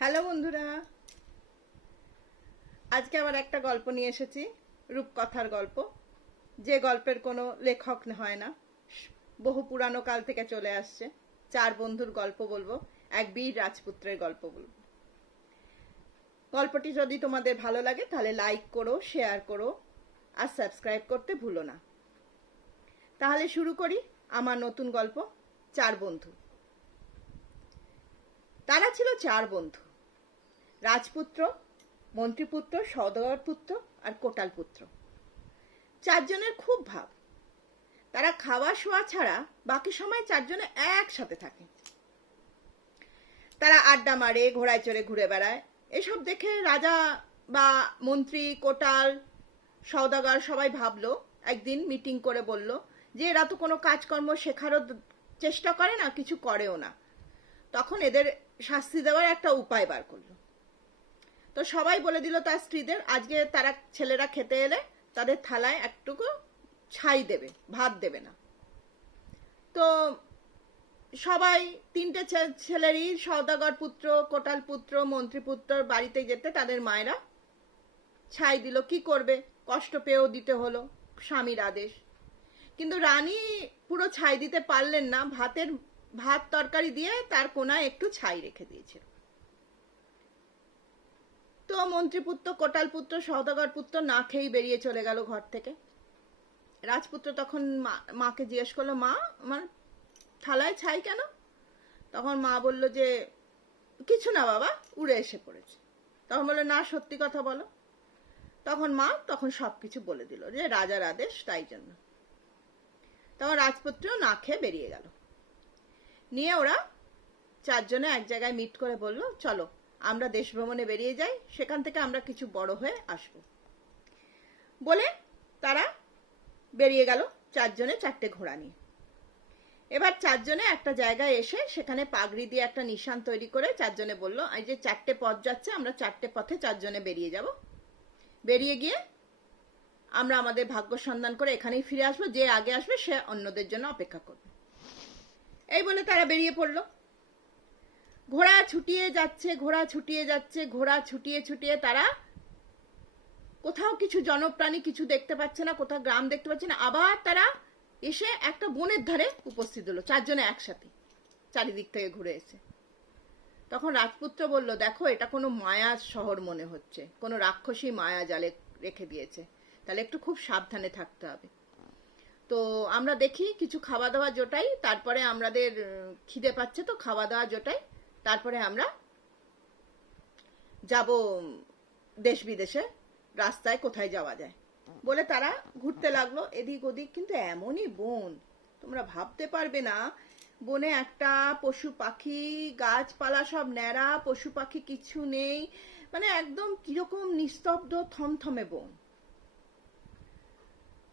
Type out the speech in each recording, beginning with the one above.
Hello বন্ধুরা, আজকে আবার একটা গল্প নিয়ে এসেছি। রূপকথার গল্প, যে গল্পের কোনো লেখক হয় না, বহু পুরানো কাল থেকে চলে আসছে। চার বন্ধুর গল্প বলবো, এক বীর রাজপুত্রের গল্প বলবো। গল্পটি যদি তোমাদের ভালো লাগে তাহলে লাইক করো, শেয়ার করো আর সাবস্ক্রাইব করতে ভুলো না। তাহলে শুরু করি আমার নতুন গল্প, চার বন্ধু। তারা ছিল চার বন্ধু: রাজপুত্র, মন্ত্রীপুত্র, সওদাগর পুত্র আর কোটাল পুত্র। চারজনের খুব ভাব। তারা খাওয়া শোয়া ছাড়া বাকি সময় চারজনে একসাথে থাকে। তারা আড্ডা মারে, ঘোড়ায় চড়ে ঘুরে বেড়ায়। এসব দেখে রাজা বা মন্ত্রী, কোটাল, সওদাগর সবাই ভাবলো, একদিন মিটিং করে বলল যে এরা তো কোনো কাজকর্ম শেখারও চেষ্টা করে না, কিছু করেও না। তখন এদের শাস্তি দেওয়ার একটা উপায় বার করলো। তো সবাই বলে দিল তার স্ত্রীদের, আজকে তারা ছেলেরা খেতে এলে তাদের থালায় একটুকু ছাই দেবে, ভাত দেবে না। তো সবাই তিনটে ছেলেরই, সওদাগর পুত্র, কোটাল পুত্র, মন্ত্রীপুত্র বাড়িতে যেতে তাদের মায়েরা ছাই দিল। কি করবে, কষ্ট পেয়েও দিতে হলো, স্বামীর আদেশ। কিন্তু রানী পুরো ছাই দিতে পারলেন না, ভাত তরকারি দিয়ে তার কোনায় একটু ছাই রেখে দিয়েছিল। তো মন্ত্রীপুত্র, কোটাল পুত্র, সওদাগর পুত্র না খেয়েই বেরিয়ে চলে গেল ঘর থেকে। রাজপুত্র তখন মাকে জিজ্ঞেস করলো, মা, আমার থালায় ছাই কেন? তখন মা বলল যে কিছু না বাবা, উড়ে এসে পড়েছে। তখন বললো, না, সত্যি কথা বলো। তখন সবকিছু বলে দিল যে রাজার আদেশ, তাই জন্য। তখন রাজপুত্র না খেয়ে বেরিয়ে গেল। নিয়ে ওরা চারজনে এক জায়গায় মিট করে বলল, চলো আমরা দেশ ভ্রমণে বেরিয়ে যাই, সেখান থেকে আমরা কিছু বড় হয়ে আসব। বলে তারা বেরিয়ে গেল, চারজনে চারটে ঘোড়া নিয়ে। এবার চারজনে একটা জায়গায় এসে সেখানে পাগড়ি দিয়ে একটা নিশান তৈরি করে চারজনে বলল, এই যে চারটে পথ যাচ্ছে, আমরা চারটে পথে চারজনে বেরিয়ে যাব। বেরিয়ে গিয়ে আমরা আমাদের ভাগ্য সন্ধান করে এখানেই ফিরে আসবো, যে আগে আসবে সে অন্যদের জন্য অপেক্ষা করবে। এই বলে তারা বেরিয়ে পড়লো। ঘোড়া ছুটিয়ে যাচ্ছে, ঘোড়া ছুটিয়ে যাচ্ছে, ঘোড়া ছুটিয়ে ছুটিয়ে তারা কোথাও কিছু জনপ্রাণী কিছু দেখতে পাচ্ছে না, কোথাও গ্রাম দেখতে পাচ্ছে না। আবার তারা এসে একটা বনের ধারে উপস্থিত হলো, চারজনে একসাথে চারিদিক থেকে ঘুরে এসে। তখন রাজপুত্র বলল, দেখো এটা কোনো মায়ার শহর মনে হচ্ছে, কোনো রাক্ষসী মায়া জালে রেখে দিয়েছে, তাহলে একটু খুব সাবধানে থাকতে হবে। তো আমরা দেখি কিছু খাওয়া দাওয়া জোটাই, তারপরে আমাদের খিদে পাচ্ছে, তো খাওয়া দাওয়া জোটাই, তারপরে আমরা যাব দেশ বিদেশে, রাস্তায় কোথায় যাওয়া যায়। বলে তারা ঘুরতে লাগলো এদিক ওদিক। কিন্তু এমনই বন, তোমরা ভাবতে পারবে না, বনে একটা পশু পাখি, গাছপালা সব ন্যাড়া, পশু পাখি কিছু নেই, মানে একদম কিরকম নিস্তব্ধ থমথমে বন।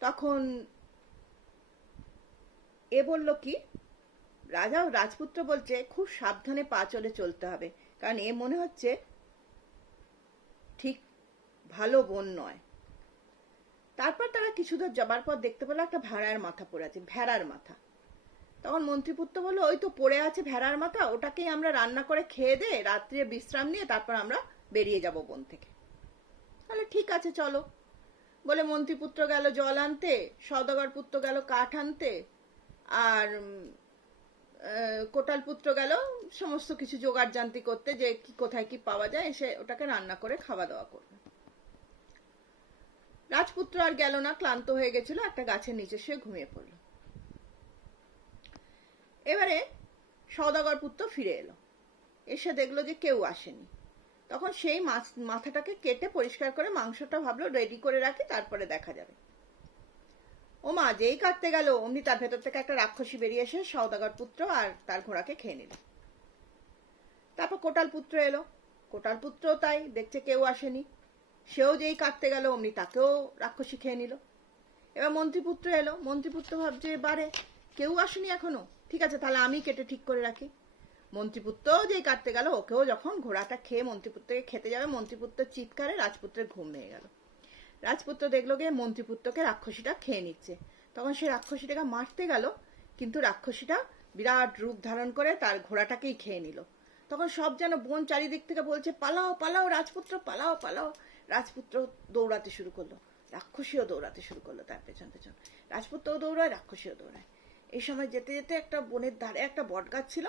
তখন এ বলল কি, রাজপুত্র বলছে খুব সাবধানে পা চলে চলতে হবে, কারণ এ মনে হচ্ছে ঠিক ভালো বন নয়। তারপর তারা কিছু দূর যাবার পর দেখতে পেলো একটা ভেড়ার মাথা পড়ে আছে, ভেড়ার মাথা। তখন মন্ত্রীপুত্র বললো, ওই তো পড়ে আছে ভেড়ার মাথা, ওটাকেই আমরা রান্না করে খেয়ে দে, রাত্রে বিশ্রাম নিয়ে তারপর আমরা বেরিয়ে যাব বন থেকে। তাহলে ঠিক আছে চলো। বলে মন্ত্রীপুত্র গেল জল আনতে, সওদাগর পুত্র গেল কাঠ আনতে, আর কোটাল পুত্র গেল সমস্ত কিছু জোগাড় জান্তি করতে, যে কোথায় কি পাওয়া যায় এসে ওটাকে রান্না করে খাওয়া দাওয়া করবে। রাজপুত্র আর গেল না, ক্লান্ত হয়ে গেছিল, একটা গাছের নিচে সে ঘুমিয়ে পড়ল। এবারে সওদাগর পুত্র ফিরে এলো, এসে দেখলো যে কেউ আসেনি। তখন সেই মাথাটাকে কেটে পরিষ্কার করে মাংসটা ভাবলো রেডি করে রাখি, তারপরে দেখা যাবে। ও মা, যেই কাটতে গেল অমনি তার ভেতর থেকে একটা রাক্ষসী বেরিয়ে এসে সওদাগর পুত্র আর তার ঘোড়াকে খেয়ে নিল। তারপর কোটাল পুত্র এলো, কোটাল পুত্র তাই দেখছে কেউ আসেনি, সেও যেই কাটতে গেল অমনি তাকেও রাক্ষসী খেয়ে নিল। এবার মন্ত্রীপুত্র এলো, মন্ত্রীপুত্র ভাবছে বারে কেউ আসেনি এখনো, ঠিক আছে তাহলে আমি কেটে ঠিক করে রাখি। মন্ত্রীপুত্রও যেই কাটতে গেল, ওকেও যখন ঘোড়াটা খেয়ে মন্ত্রীপুত্রকে খেতে যাবে, মন্ত্রীপুত্রের চিৎকারে রাজপুত্রের ঘুম ভেঙে গেল। রাজপুত্র দেখলো গিয়ে মন্ত্রীপুত্রকে রাক্ষসীটা খেয়ে নিচ্ছে। তখন সে রাক্ষসীটাকে মারতে গেল, কিন্তু রাক্ষসীটা বিরাট রূপ ধারণ করে তার ঘোড়াটাকেই খেয়ে নিল। তখন সব যেন বোন চারিদিক থেকে বলছে পালাও পালাও রাজপুত্র, পালাও পালাও। রাজপুত্র দৌড়াতে শুরু করলো, রাক্ষসীও দৌড়াতে শুরু করলো তার পেছন পেছন। রাজপুত্রও দৌড়ায়, রাক্ষসীও দৌড়ায়। এই সময় যেতে যেতে একটা বনের ধারে একটা বটগাছ ছিল,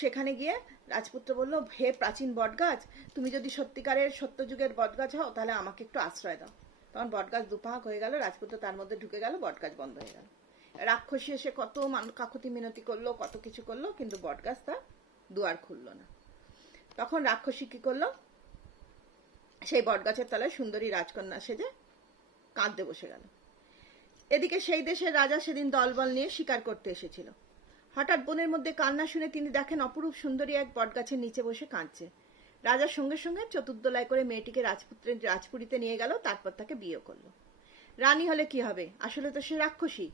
সেখানে গিয়ে রাজপুত্র বলল, হে প্রাচীন বটগাছ, তুমি যদি সত্যিকারের সত্যযুগের বটগাছ হও তাহলে আমাকে একটু আশ্রয় দাও। তখন বটগাছ দুপাক হয়ে গেল, রাজপুত্র তার মধ্যে ঢুকে গেল, বটগাছ বন্ধ হয়ে গেল। রাক্ষসী এসে কত কাকুতি মিনতি করলো, কত কিছু করলো, কিন্তু বটগাছ তার দুয়ার খুললো না। তখন রাক্ষসী কি করলো, সেই বটগাছের তলায় সুন্দরী রাজকন্যা সেজে কাঁদতে বসে গেল। এদিকে সেই দেশের রাজা সেদিন দলবল নিয়ে শিকার করতে এসেছিল। হঠাৎ বনের মধ্যে কান্না শুনে তিনি দেখেন অপরূপ সুন্দরী এক বটগাছের নিচে বসে কাঁদছে। রাজার সঙ্গে সঙ্গে চতুর্দোলায় করে মেয়েটিকে রাজপুরীতে নিয়ে গেল, তারপর তাকে বিয়ে করলো। রানী হলে কি হবে, আসলে তো সে রাক্ষসী।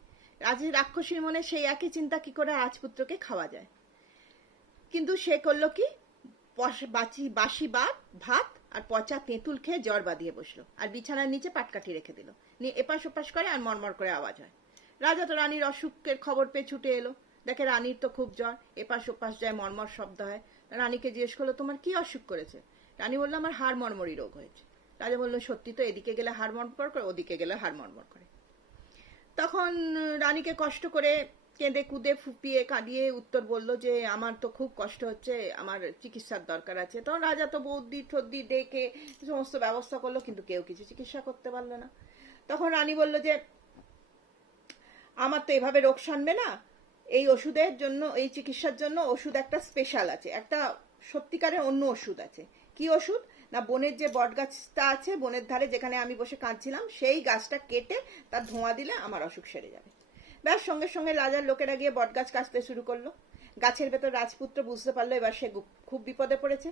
রাক্ষসীর মনে সেই একই চিন্তা, কি করে রাজপুত্রকে খাওয়া যায়। কিন্তু সে করলো কি, বাসি ভাত আর পচা তেঁতুল খেয়ে জ্বর বাঁধিয়ে বসলো, আর বিছানার নিচে পাটকাঠি রেখে দিল, নিয়ে এপাশ ওপাশ করে আর মরমর করে আওয়াজ হয়। রাজা তো রানীর অসুখের খবর পেয়ে ছুটে এলো, দেখে রানীর তো খুব জ্বর, এপাশ ওপাশ যায়, মরমর শব্দ হয়। রানীকে জিজ্ঞেস করলো, তোমার কি অসুখ করেছে? রানী বললো, আমার হাড় মরমরি রোগ হয়েছে। রাজা বললো, সত্যি তো, এদিকে গেলে হাড় মরমর করে, ওদিকে গেলে হাড় মরমর করে। তখন রানীকে কষ্ট করে কেঁদে কুদে ফুপিয়ে কাঁদিয়ে উত্তর বলল যে আমার তো খুব কষ্ট হচ্ছে, আমার চিকিৎসার দরকার আছে। তখন রাজা তো বৌদি ঠদ্দি ডেকে সমস্ত ব্যবস্থা করলো, কিন্তু কেউ কিছু চিকিৎসা করতে পারলো না। তখন রানী বলল যে আমার তো এভাবে রোগ সানবে না, এই ওষুধের জন্য, এই চিকিৎসার জন্য ওষুধ একটা স্পেশাল আছে, একটা সত্যিকারের অন্য ওষুধ আছে। কি ওষুধ না, বনের যে বট গাছটা আছে বনের ধারে যেখানে আমি বসে কাঁদছিলাম, সেই গাছটা কেটে তার ধোঁয়া দিলে আমার অসুখ সেরে যাবে। ব্যাস, সঙ্গে সঙ্গে রাজার লোকেরা গিয়ে বট গাছ কাটতে শুরু করলো। গাছের ভেতর রাজপুত্র বুঝতে পারলো এবার সে খুব বিপদে পড়েছে।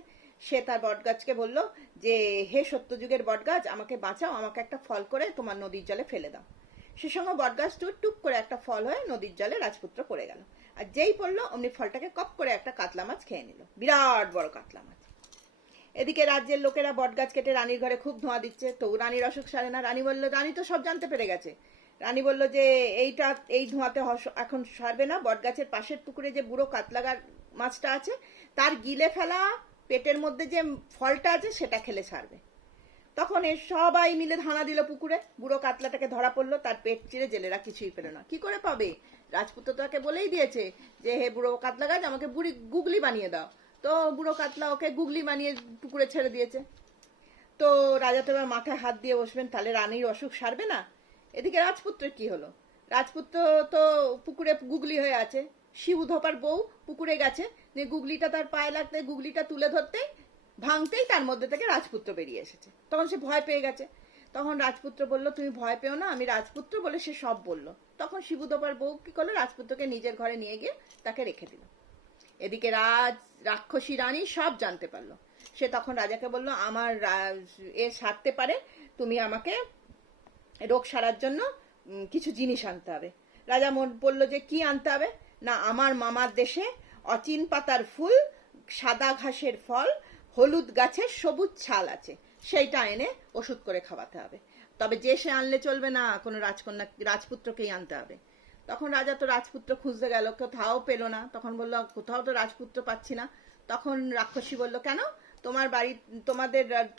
সে তার বটগাছকে বলল যে হে সত্যযুগের বটগাছ, আমাকে বাঁচাও, আমাকে একটা ফল করে তোমার নদীর জলে ফেলে দাও। সে সঙ্গে বটগাছ টুক করে একটা ফল হয়ে নদীর জলে রাজপুত্র পড়ে গেল, আর যেই পড়লো অমনি ফলটাকে কপ করে একটা কাতলা মাছ খেয়ে নিল, বিরাট বড় কাতলা মাছ। এদিকে রাজ্যের লোকেরা বটগাছ কেটে রানীর ঘরে খুব ধোঁয়া দিচ্ছে, তো রানীর অসুখ সারে না। রানী বলল, রানী তো সব জানতে পেরে গেছে। রানী বলল যে এই ধোঁয়াতে এখন সারবে না, বটগাছের পাশের পুকুরে যে বুড়ো কাতলা মাছটা আছে তার গিলে ফেলা পেটের মধ্যে যে ফলটা আছে সেটা খেলে সারবে। তখন সবাই মিলে ধানা দিল পুকুরে, বুড়ো কাতলাটাকে ধরা পড়লো, তার পেট চিরে জেলেরা কিছুই পেল না। কি করে পাবে, রাজপুত্র তাকে বলেই দিয়েছে যে হে বুড়ো কাতলা গাছ, আমাকে বুড়ি গুগলি বানিয়ে দাও। তো বুড়ো কাতলা ওকে গুগলি বানিয়ে পুকুরে ছেড়ে দিয়েছে। তো রাজা তো এবার মাথায় হাত দিয়ে বসবেন, তাহলে রানীর অসুখ সারবে না। এদিকে রাজপুত্রের কি হলো, রাজপুত্র তো পুকুরে গুগলি হয়ে আছে। শিবু ধপার বউ পুকুরে গেছে, যে গুগলিটা তার পায়ে লাগতে, গুগলিটা তুলে ধরতেই ভাঙতেই তার মধ্যে থেকে রাজপুত্র বেরিয়ে এসেছে। তখন সে ভয় পেয়ে গেছে। তখন রাজপুত্র বলল, তুমি ভয় পেও না, আমি রাজপুত্র, বলে সে সব বলল। তখন শিবুধপার বউ কি করলো, রাজপুত্রকে নিজের ঘরে নিয়ে গিয়ে তাকে রেখে দিল। এদিকে রাক্ষসী রানী সব জানতে পারলো। সে তখন রাজাকে বলল, আমার সারতে পারে, তুমি আমাকে রোগ সারার জন্য কিছু জিনিস আনতে হবে। রাজা বলল যে কি আনতে হবে না, আমার মামার দেশে অচিন পাতার ফুল, সাদা ঘাসের ফল, হলুদ গাছের সবুজ ছাল আছে, সেইটা এনে ওষুধ করে খাওয়াতে হবে। তবে যে সে আনলে চলবে না, কোনো রাজপুত্রকেই আনতে হবে। তখন রাজা তো রাজপুত্র খুঁজতে গেল, কোথাও পেল না। তখন বলল, কোথাও তো রাজপুত্র পাচ্ছি না। তখন রাক্ষসী বলল, কেন,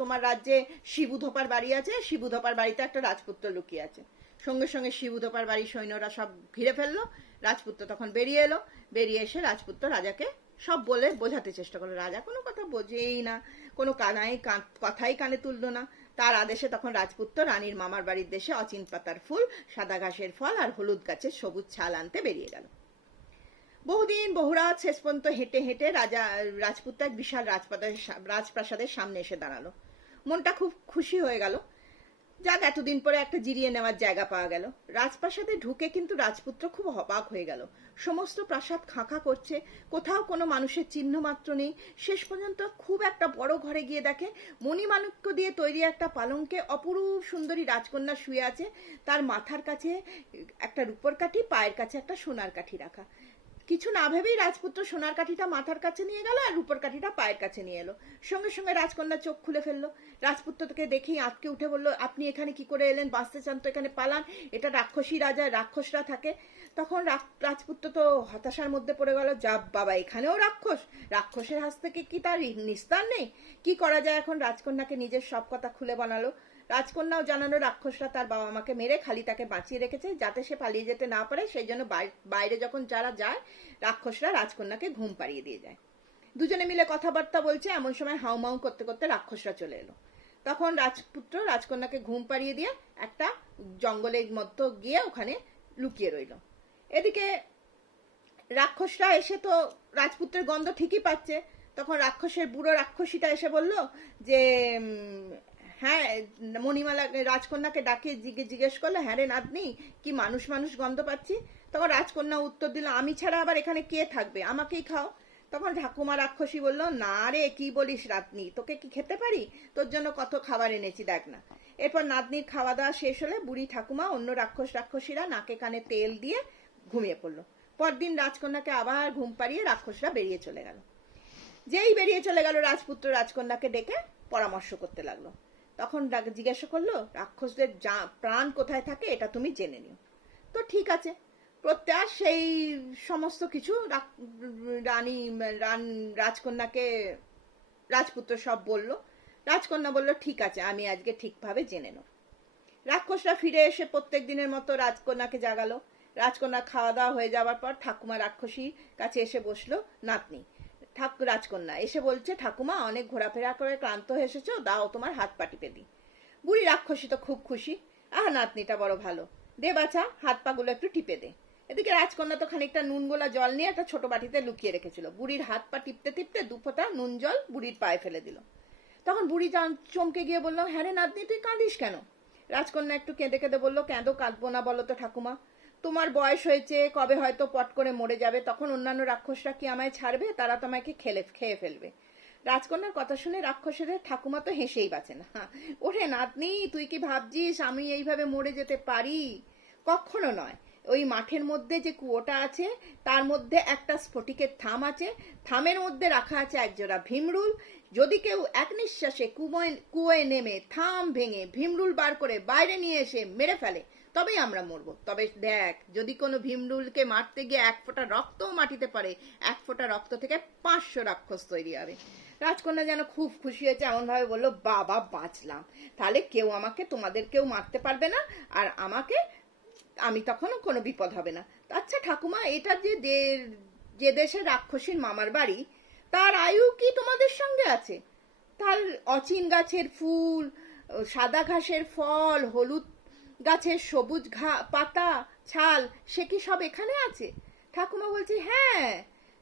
তোমার রাজ্যে শিবুধপার বাড়ি আছে, শিবুধপার বাড়িতে একটা রাজপুত্র লুকিয়ে আছে। সঙ্গে সঙ্গে শিবুধপার বাড়ির সৈন্যরা সব ঘিরে ফেললো। রাজপুত্র তখন বেরিয়ে এলো, বেরিয়ে এসে রাজপুত্র রাজাকে সব বলে বোঝাতে চেষ্টা করলো। রাজা কোনো কথা বোঝেই না, কোনো কথাই কানে তুললো না। তার আদেশে তখন রাজপুত্র রানীর মামার বাড়ির দেশে অচিন পাতার ফুল, সাদা ঘাসের ফল আর হলুদ গাছের সবুজ ছাল আনতে বেরিয়ে গেল। বহুদিন বহুরাত শেষ পর্যন্ত হেঁটে হেঁটে রাজপুত্র এক বিশাল রাজপ্রাসাদের সামনে এসে দাঁড়ালো। মনটা খুব খুশি হয়ে গেল, যাক এতদিন পরে একটা জিরিয়ে নেওয়ার জায়গা পাওয়া গেল। রাজপ্রাসাদে ঢুকে কিন্তু রাজপুত্র খুব অবাক হয়ে গেল। সমস্ত প্রাসাদ খাঁখা করছে, কোথাও কোনো মানুষের চিহ্ন মাত্র নেই। শেষ পর্যন্ত খুব একটা বড় ঘরে গিয়ে দেখে মণিমাণিক্য দিয়ে তৈরি একটা পালঙ্কে অপরূপ সুন্দরী রাজকন্যা শুয়ে আছে। তার মাথার কাছে একটা রূপোর কাঠি, পায়ের কাছে একটা সোনার কাঠি রাখা। কিছু না ভেবেই রাজপুত্র সোনার কাঠিটা মাথার কাছে নিয়ে গেল আর রূপোর কাঠিটা পায়ের কাছে নিয়ে এলো। সঙ্গে সঙ্গে রাজকন্যা চোখ খুলে ফেললো। রাজপুত্রকে দেখেই আঁতকে উঠে বলল, আপনি এখানে কি করে এলেন? বাঁচতে চান তো এখানে পালান, এটা রাক্ষসী রাজা, রাক্ষসরা থাকে। তখন রাজপুত্র তো হতাশার মধ্যে পড়ে গেল, যা বাবা, এখানেও রাক্ষস! রাক্ষসের হাত থেকে কি তার নিস্তার নেই? কি করা যায় এখন? রাজকন্যাকে নিজের সব কথা খুলে বানালো। রাজকন্যাও জানানো রাক্ষসরা তার বাবা মাকে মেরে খালি তাকে বাঁচিয়ে রেখেছে যাতে সে পালিয়ে যেতে না পারে, সেই জন্য বাইরে যখন যারা যায় রাক্ষসরা রাজকন্যাকে ঘুম পাড়িয়ে দিয়ে যায়। দুজনে মিলে কথাবার্তা বলছে, এমন সময় হাউমাউ করতে করতে রাক্ষসরা চলে এলো। তখন রাজপুত্র রাজকন্যাকে ঘুম পাড়িয়ে দিয়ে একটা জঙ্গলের মধ্যে গিয়ে ওখানে লুকিয়ে রইল। এদিকে রাক্ষসরা এসে তো রাজপুত্রের গন্ধ ঠিকই পাচ্ছে। তখন রাক্ষসের বুড়ো রাক্ষসীটা এসে বলল যে হ্যাঁ, মণিমালা রাজকন্যাকে ডাকিয়ে জিজ্ঞেস করলো, হ্যাঁ রে নাতনি, কি মানুষ মানুষ গন্ধ পাচ্ছি? তখন রাজকন্যা উত্তর দিল, আমি ছাড়া আবার এখানে কে থাকবে, আমাকেই খাও। তখন ঠাকুমা রাক্ষসী বলল, না রে, কি বলিস নাতনি, তোকে কি খেতে পারি? তোর জন্য কত খাবার এনেছি, দেখ না। এরপর নাতনির খাওয়া দাওয়া শেষ হলে বুড়ি ঠাকুমা অন্য রাক্ষসীরা নাকে কানে তেল দিয়ে ঘুমিয়ে পড়লো। পরদিন রাজকন্যাকে আবার ঘুম পাড়িয়ে রাক্ষসরা বেরিয়ে চলে গেল। যেই বেরিয়ে চলে গেল রাজপুত্র রাজকন্যাকে ডেকে পরামর্শ করতে লাগলো। তখন জিজ্ঞাসা করলো, রাক্ষসদের প্রাণ কোথায় থাকে এটা তুমি জেনে নিও। তো ঠিক আছে, প্রত্যাশ সেই সমস্ত কিছু রাজকন্যাকে রাজপুত্র সব বলল। রাজকন্যা বলল, ঠিক আছে, আমি আজকে ঠিকভাবে জেনে নেব। রাক্ষসরা ফিরে এসে প্রত্যেক দিনের মতো রাজকন্যাকে জাগালো। রাজকন্যা খাওয়া দাওয়া হয়ে যাওয়ার পর ঠাকুমা রাক্ষসীর কাছে এসে বসলো নাতনি। রাজকন্যা এসে বলছে, ঠাকুমা, অনেক ঘোরাফেরা করে ক্লান্ত হয়ে এসেছো, দাও তোমার হাত পা টিপে দিই। বুড়ি রাক্ষসী তো খুব খুশি, আহ নাতনিটা বড় ভালো, দে বাছা, হাত পাগুলো একটু টিপে দে। এদিকে রাজকন্যা তো খানিকটা নুন গোলা জল নিয়ে একটা ছোট বাটিতে লুকিয়ে রেখেছিল। বুড়ির হাত পা টিপতে টিপতে দুফোঁটা নুন জল বুড়ির পায়ে ফেলে দিল। তখন বুড়ি চমকে গিয়ে বলল, হ্যাঁ রে নাতনি, তুই কাঁদিস কেন? রাজকন্যা একটু কেঁদে কেঁদে বলল, কেঁদো, কাঁদবো না বলো তো ঠাকুমা? তোমার বয়স হয়েছে, কবে হয়তো পট করে মরে যাবে, তখন অন্যান্য রাক্ষসরা কি আমায় ছাড়বে? তারা তো আমাকে খেয়ে ফেলবে। রাজকন্যার কথা শুনে রাক্ষসেদের ঠাকুমা তো হেসেই বাঁচে না। ওরে নাতনি, তুই কি ভাবছিস আমি এইভাবে মরে যেতে পারি? কখনো নয়। ওই মাঠের মধ্যে যে কুয়োটা আছে তার মধ্যে একটা স্ফটিকের থাম আছে, থামের মধ্যে রাখা আছে একজোড়া ভীমরুল। যদি কেউ এক নিঃশ্বাসে কুয়োয় নেমে থাম ভেঙে ভীমরুল বার করে বাইরে নিয়ে এসে মেরে ফেলে, তবেই আমরা মরবো। তবে দেখ, যদি কোনো ভীমরুলকে মারতে গিয়ে এক ফোঁটা রক্তও মাটিতে পারে, এক ফোঁটা রক্ত থেকে 500 রাক্ষস তৈরি হবে। রাজকন্যা যেন খুব খুশি হয়েছে, এমন ভাবে বললো, বাবা, বাঁচলাম, তাহলে কেউ আমাকে, তোমাদের কেউ মারতে পারবে না, আর আমি তখন কোনো বিপদ হবে না। আচ্ছা ঠাকুমা, এটা যে দেশে রাক্ষসীর মামার বাড়ি, তার আয়ু কি তোমাদের সঙ্গে আছে? তার অচিন গাছের ফুল, সাদা ঘাসের ফল, হলুদ গাছের সবুজ পাতা, ছাল, সে কি সব এখানে আছে? ঠাকুমা বলছে, হ্যাঁ,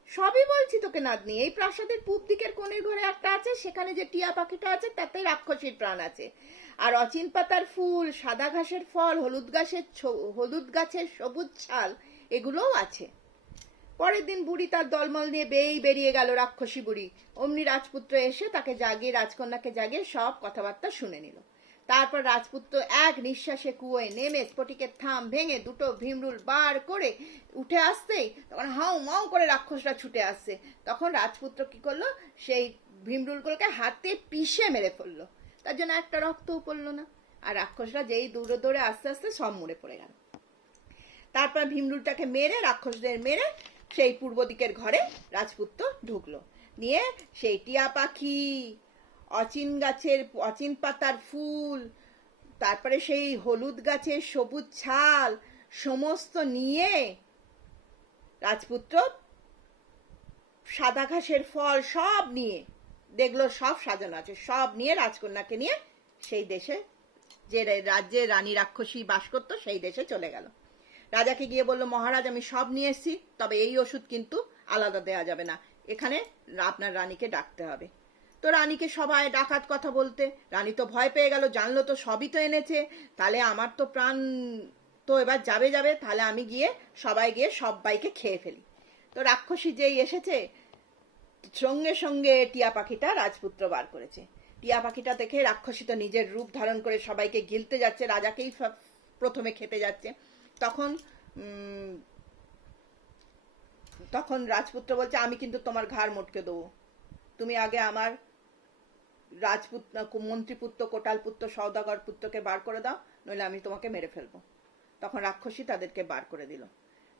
সবই বলছি তোকে নাতনি। এই প্রাসাদের পূব দিকের কোণের ঘরে একটা আছে, সেখানে যে টিয়া পাখিটা আছে তাতে রাক্ষসীর প্রাণ আছে। আর অচিন পাতার ফুল, সাদা ঘাসের ফল, হলুদ গাছের সবুজ ছাল, এগুলোও আছে। পরের দিন বুড়ি তার দলমল নিয়ে বেরিয়ে গেল, রাক্ষসী বুড়ি। অমনি রাজপুত্র এসে তাকে জাগিয়ে, রাজকন্যাকে জাগিয়ে সব কথাবার্তা শুনে নিল। তারপর রাজপুত্র এক নিঃশ্বাসে কুয়োয় নেমে স্ফটিকের থাম ভেঙে দুটো ভীমরুল বার করে উঠে আসতেই তখন হাউ মাউ করে রাক্ষসরা ছুটে আসছে। তখন রাজপুত্র কি করলো, সেই ভীমরুলগুলোকে হাতে পিষে মেরে ফেললো। তার জন্য একটা রক্তও পড়লো না। আর রাক্ষসরা যেই দৌড়ে দৌড়ে আস্তে আস্তে সব মরে পড়ে গেল। তারপর ভীমরুলটাকে মেরে, রাক্ষসদের মেরে, সেই পূর্ব দিকের ঘরে রাজপুত্র ঢুকলো। নিয়ে সেই টিয়া পাখি, অচিন পাতার ফুল, তারপরে সেই হলুদ গাছের সবুজ ছাল, সমস্ত নিয়ে রাজপুত্র সাদা ঘাসের ফল সব নিয়ে, দেখলো সব সাজানো আছে, সব নিয়ে রাজকন্যাকে নিয়ে সেই দেশে, যে রাজ্যে রানী রাক্ষসী বাস করতো, সেই দেশে চলে গেল। রাজাকে গিয়ে বলল, মহারাজ, আমি সব নিয়ে এসেছি, তবে এই ওষুধ কিন্তু আলাদা দেয়া যাবে না, এখানে আপনার রানীকে ডাকতে হবে। তো রানীকে সবাই ডাকাত কথা বলতে, রানী তো ভয় পেয়ে গেল, জানলো তো সবই তো এনেছে, তাহলে আমার তো প্রাণ তো এবার যাবে, তাহলে আমি গিয়ে সবাইকে খেয়ে ফেলি। তো রাক্ষসী যেই এসেছে, সঙ্গে সঙ্গে টিয়া পাখিটা রাজপুত্র বার করেছে। টিয়া পাখিটা দেখে রাক্ষসী তো নিজের রূপ ধারণ করে সবাইকে গিলতে যাচ্ছে, রাজাকেই প্রথমে খেতে যাচ্ছে। তখন তখন রাজপুত্র বলছে, আমি কিন্তু তোমার ঘাড় মটকে দেবো, তুমি আগে আমার মন্ত্রীপুত্র, কোটালপুত্র, সওদাগর পুত্রকে বার করে দাও, নইলে আমি তোমাকে মেরে ফেলবো। তখন রাক্ষসী তাদেরকে বার করে দিল।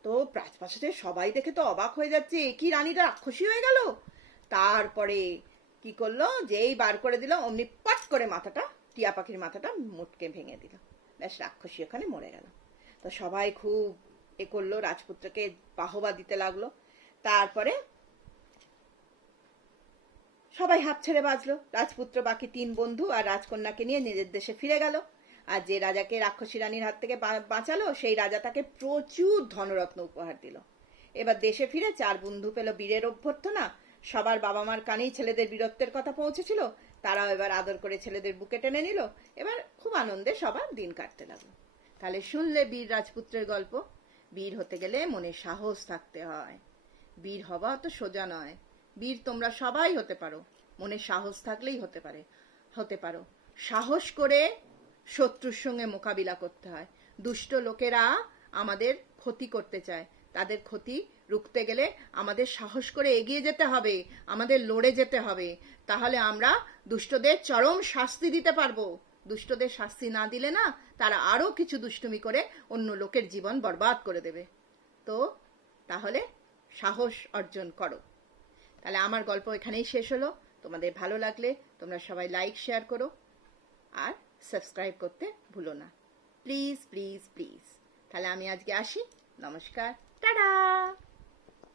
তো রাজপ্রাসাদে সবাই দেখে তো অবাক হয়ে যাচ্ছে, কি রানীটা রাক্ষসী হয়ে গেল। তারপরে কি করলো, যেই বার করে দিল অমনি পাট করে মাথাটা, টিয়া পাখির মাথাটা মুটকে ভেঙে দিল। ব্যাস, রাক্ষসী ওখানে মরে গেল। তো সবাই খুব করলো, রাজপুত্রকে বাহবা দিতে লাগলো। তারপরে সবাই হাঁপ ছেড়ে বাঁচলো। রাজপুত্র বাকি 3 বন্ধু আর রাজকন্যাকে নিয়ে নিজের দেশে ফিরে গেল। আর যে রাজাকে রাক্ষসী রানীর হাত থেকে বাঁচালো, সেই রাজা তাকে প্রচুর ধনরত্ন উপহার দিল। এবার দেশে ফিরে 4 বন্ধু পেল বীরের অভ্যর্থনা। সবার বাবা মার কানেই ছেলেদের বীরত্বের কথা পৌঁছেছিল। তারাও এবার আদর করে ছেলেদের বুকে টেনে নিল। এবার খুব আনন্দে সবার দিন কাটতে লাগলো। তাহলে শুনলে বীর রাজপুত্রের গল্প। বীর হতে গেলে মনে সাহস থাকতে হয়। বীর হওয়া তো সোজা নয়। বীর তোমরা সবাই হতে পারো, মনে সাহস থাকলেই হতে পারো। সাহস করে শত্রুর সঙ্গে মোকাবিলা করতে হয়। দুষ্ট লোকেরা আমাদের ক্ষতি করতে চায়, তাদের ক্ষতি রুখতে গেলে আমাদের সাহস করে এগিয়ে যেতে হবে, আমাদের লড়ে যেতে হবে। তাহলে আমরা দুষ্টদের চরম শাস্তি দিতে পারবো। দুষ্টদের শাস্তি না দিলে না, তারা আরো কিছু দুষ্টুমি করে অন্য লোকের জীবন বরবাদ করে দেবে। তো তাহলে সাহস অর্জন করো। তাহলে আমার গল্প এখানেই শেষ হলো। তোমাদের ভালো লাগলে তোমরা সবাই লাইক শেয়ার করো আর সাবস্ক্রাইব করতে ভুলো না, প্লিজ প্লিজ প্লিজ। তাহলে আমি আজকে আসি। নমস্কার, টাটা।